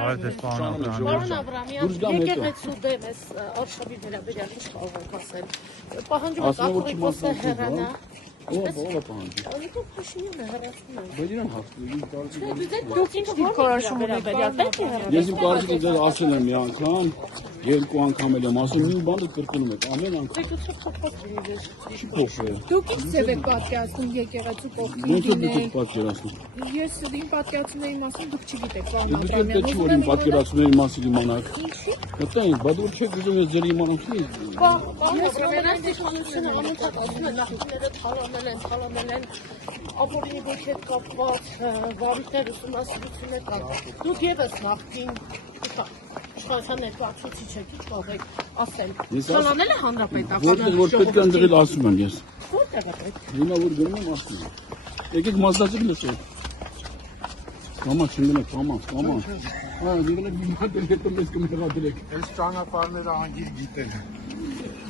Այդպես պարոն Պարոն Աբրամյան, եկեղեցու դեմ էս արշավի վերաբերյալ ինչ կարող եք ասել։ Պահանջում եք ապօրինի հեռանա։ Ո՞վ պահանջի։ Ալիքով Փաշինյանը հեռացնում է։ Բայց իրան հաղթում Դուք ինչ դիրքորոշում ունեք վերաբերյալ պետք է հեռանալ։ Ես իմ կարծիքով ձեզ ասել եմ մի անգամ, երկու անգամ էլ եմ ասում, նույն բանը կրկնում եք ամեն անգամ։ Չի փոխվել։ Դուք ինչ ձև եք պատկերացնում եկեղեցու կողքին Ոնց է դուք լինել։ պատկերացնում։ Ես իմ պատկերացումների մասին դուք չգիտեք, պարոն Դուք Աբրամյան։ պետք է իմ պատկերացումների մասին իմանաք։ Ինչի՞։ Գտանք, բայց դուք չեք ուզում ես ձեր իմանալ։ Պարոն Աբրամյան, դիշխանությունը անընդհատ ասում է նախնիները թալանել են, ապօրինի ոգի հետ կապված վարույթներ ուսումնասիրություն կան։ Դուք ևս նախկին իշխանության ներկայացուցիչ եք, ինչ կարող եք ասել։ Թալանել է հանրապետականը։ Որ պետք է ընդդրել ասում եմ ես։ Որտեղ է պետք։ Հիմա որ գնում եմ ասում եմ։ Եկեք մազդացիկ լսեք։ Կամա չընկնեք, կամա։ Հա, դիգնեք դիմադել հետո մեզ կմեղադրեք։ Այս ճանապարհները անգիր գիտեն։